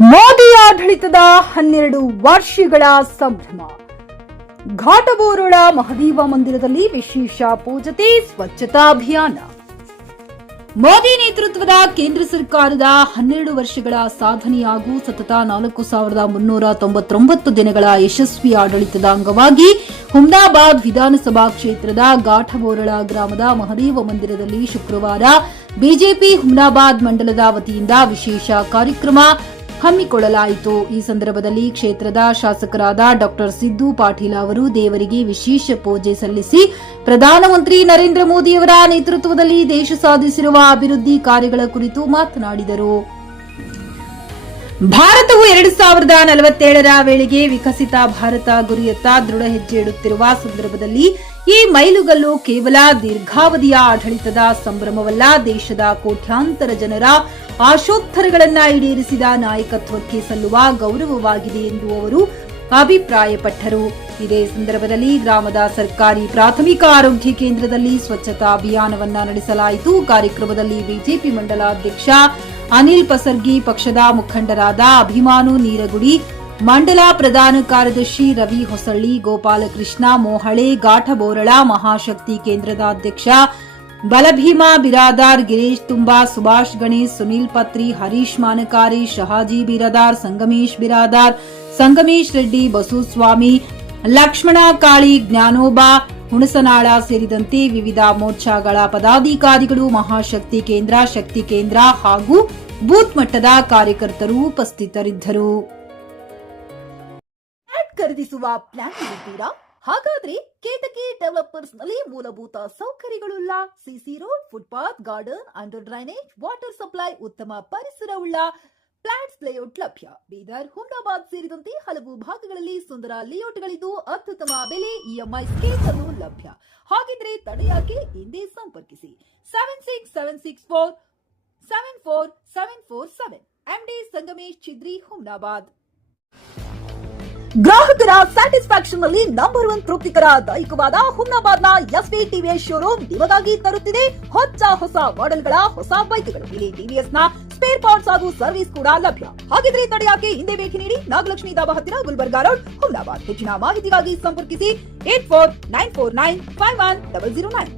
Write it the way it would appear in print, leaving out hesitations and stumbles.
ಮೋದಿ ಆಡಳಿತದ 12 ವರ್ಷಗಳ ಸಂಭ್ರಮ. ಘಾಟಬೋರಳ ಮಹದೇವ ಮಂದಿರದಲ್ಲಿ ವಿಶೇಷ ಪೂಜೆ, ಸ್ವಚ್ಛತಾ ಅಭಿಯಾನ. ಮೋದಿ ನೇತೃತ್ವದ ಕೇಂದ್ರ ಸರ್ಕಾರದ 12 ವರ್ಷಗಳ ಸಾಧನೆ ಹಾಗೂ ಸತತ 4399 ದಿನಗಳ ಯಶಸ್ವಿ ಆಡಳಿತದ ಅಂಗವಾಗಿ ಹುಮ್ನಾಬಾದ್ ವಿಧಾನಸಭಾ ಕ್ಷೇತ್ರದ ಘಾಟಬೋರಳ ಗ್ರಾಮದ ಮಹದೇವ ಮಂದಿರದಲ್ಲಿ ಶುಕ್ರವಾರ ಬಿಜೆಪಿ ಹುಮ್ನಾಬಾದ್ ಮಂಡಲದ ವತಿಯಿಂದ ವಿಶೇಷ ಕಾರ್ಯಕ್ರಮ ಹಮ್ಮಿಕೊಳ್ಳಲಾಯಿತು. ಈ ಸಂದರ್ಭದಲ್ಲಿ ಕ್ಷೇತ್ರದ ಶಾಸಕರಾದ ಡಾ ಸಿದ್ದು ಪಾಟೀಲ್ ಅವರು ದೇವರಿಗೆ ವಿಶೇಷ ಪೂಜೆ ಸಲ್ಲಿಸಿ ಪ್ರಧಾನಮಂತ್ರಿ ನರೇಂದ್ರ ಮೋದಿಯವರ ನೇತೃತ್ವದಲ್ಲಿ ದೇಶ ಸಾಧಿಸಿರುವ ಅಭಿವೃದ್ಧಿ ಕಾರ್ಯಗಳ ಕುರಿತು ಮಾತನಾಡಿದರು. ಭಾರತವು 2047ರ ವೇಳೆಗೆ ವಿಕಸಿತ ಭಾರತ ಗುರಿಯತ್ತ ದೃಢ ಹೆಜ್ಜೆ ಇಡುತ್ತಿರುವ ಸಂದರ್ಭದಲ್ಲಿ ಈ ಮೈಲುಗಲ್ಲು ಕೇವಲ ದೀರ್ಘಾವಧಿಯ ಆಡಳಿತದ ಸಂಭ್ರಮವಲ್ಲ, ದೇಶದ ಕೋಟ್ಯಾಂತರ ಜನರ ಆಶೋತ್ತರಗಳನ್ನು ಈಡೇರಿಸಿದ ನಾಯಕತ್ವಕ್ಕೆ ಸಲ್ಲುವ ಗೌರವವಾಗಿದೆ ಎಂದು ಅವರು ಅಭಿಪ್ರಾಯಪಟ್ಟರು. ಇದೇ ಸಂದರ್ಭದಲ್ಲಿ ಗ್ರಾಮದ ಸರ್ಕಾರಿ ಪ್ರಾಥಮಿಕ ಆರೋಗ್ಯ ಕೇಂದ್ರದಲ್ಲಿ ಸ್ವಚ್ಛತಾ ಅಭಿಯಾನವನ್ನು ನಡೆಸಲಾಯಿತು. ಕಾರ್ಯಕ್ರಮದಲ್ಲಿ ಬಿಜೆಪಿ ಮಂಡಲಾಧ್ಯಕ್ಷ ಅನಿಲ್ ಪಸರ್ಗಿ, ಪಕ್ಷದ ಮುಖಂಡರಾದ ಅಭಿಮಾನು ನೀರಗುಡಿ, ಮಂಡಲ ಪ್ರಧಾನ ಕಾರ್ಯದರ್ಶಿ ರವಿ ಹೊಸಳ್ಳಿ, ಗೋಪಾಲಕೃಷ್ಣ ಮೋಹಳೆ, ಘಾಟಬೋರಳ ಮಹಾಶಕ್ತಿ ಕೇಂದ್ರದ ಅಧ್ಯಕ್ಷ ಬಲಭೀಮಾ ಬಿರಾದಾರ್, ಗಿರೀಶ್ ತುಂಬಾ, ಸುಭಾಷ್ ಗಣೇಶ್, ಸುನೀಲ್ ಪತ್ರಿ, ಹರೀಶ್ ಮಾನಕಾರಿ, ಶಹಾಜಿ ಬಿರಾದಾರ್, ಸಂಗಮೇಶ್ ಬಿರಾದಾರ್, ಸಂಗಮೇಶ್ ರೆಡ್ಡಿ, ಬಸವಸ್ವಾಮಿ, ಲಕ್ಷ್ಮಣ ಕಾಳಿ, ಜ್ಞಾನೋಬಾ ಹುಣಸನಾಳ ಸೇರಿದಂತೆ ವಿವಿಧ ಮೋರ್ಚಾಗಳ ಪದಾಧಿಕಾರಿಗಳು, ಮಹಾಶಕ್ತಿ ಕೇಂದ್ರ, ಶಕ್ತಿ ಕೇಂದ್ರ ಹಾಗೂ ಬೂತ್ ಮಟ್ಟದ ಕಾರ್ಯಕರ್ತರು ಉಪಸ್ಥಿತರಿದ್ದರು. ಖರೀದಿಸುವ ಪ್ಲಾನ್ ಇದ್ದೀರಾ? ಹಾಗಾದ್ರೆ ಕೇತಕಿ ಡೆವಲಪರ್ಸ್ ನಲ್ಲಿ ಮೂಲಭೂತ ಸೌಕರ್ಯಗಳುಳ್ಳ CC road, footpath, garden, under drainage, water supply, ಉತ್ತಮ ಪರಿಸರವುಳ್ಳ ಫ್ಲಾಟ್ಸ್ ಲೇಔಟ್ ಲಭ್ಯ. ಬೀದರ್, ಹುಮ್ನಾಬಾದ್ ಸೇರಿದಂತೆ ಹಲವು ಭಾಗಗಳಲ್ಲಿ ಸುಂದರ ಲೇಔಟ್ಗಳಿದ್ದು ಅತ್ಯುತ್ತಮ ಬೆಲೆ, ಇಎಂಐ ಸ್ಕೀಮ್ಸ್ ಅನ್ನು ಲಭ್ಯ. ಹಾಗಿದ್ರೆ ತಡೆಯಾಕೆ? ಹಿಂದೆ ಸಂಪರ್ಕಿಸಿ 7676474747 ಎಂಡಿ ಸಂಗಮೇಶ್ ಚಿದ್ರಿ, ಹುಮ್ನಾಬಾದ್. ಗ್ರಾಹಕರ ಸ್ಯಾಟಿಸ್ಫ್ಯಾಕ್ಷನ್ ನಲ್ಲಿ ನಂಬರ್ 1 ತೃಪ್ತಿಕರ ದೈಹಿಕವಾದ ಹುಮ್ನಾಬಾದ್ನ ಎಸ್ವಿ ಟಿವಿಎಸ್ ಶೋರೂಮ್ ನಿಮಗಾಗಿ ತರುತ್ತಿದೆ ಹೊಸ ಮಾಡೆಲ್ಗಳ ಹೊಸ ಬೈಕ್ಗಳು. ಇಲ್ಲಿ ಟಿವಿಎಸ್ ನ ಸ್ಪೇರ್ ಪಾರ್ಟ್ಸ್ ಹಾಗೂ ಸರ್ವಿಸ್ ಕೂಡ ಲಭ್ಯ. ಹಾಗಿದ್ರೆ ತಡೆಯಾಕೆ? ಹಿಂದೆ ಭೇಟಿ ನೀಡಿ, ನಾಗಲಕ್ಷ್ಮಿ ಧಾಬಾ ಹತ್ತಿರ, ಗುಲ್ಬರ್ಗಾ ರೋಡ್, ಹುಮ್ನಾಬಾದ್. ಹೆಚ್ಚಿನ ಮಾಹಿತಿಗಾಗಿ ಸಂಪರ್ಕಿಸಿ 8494951009.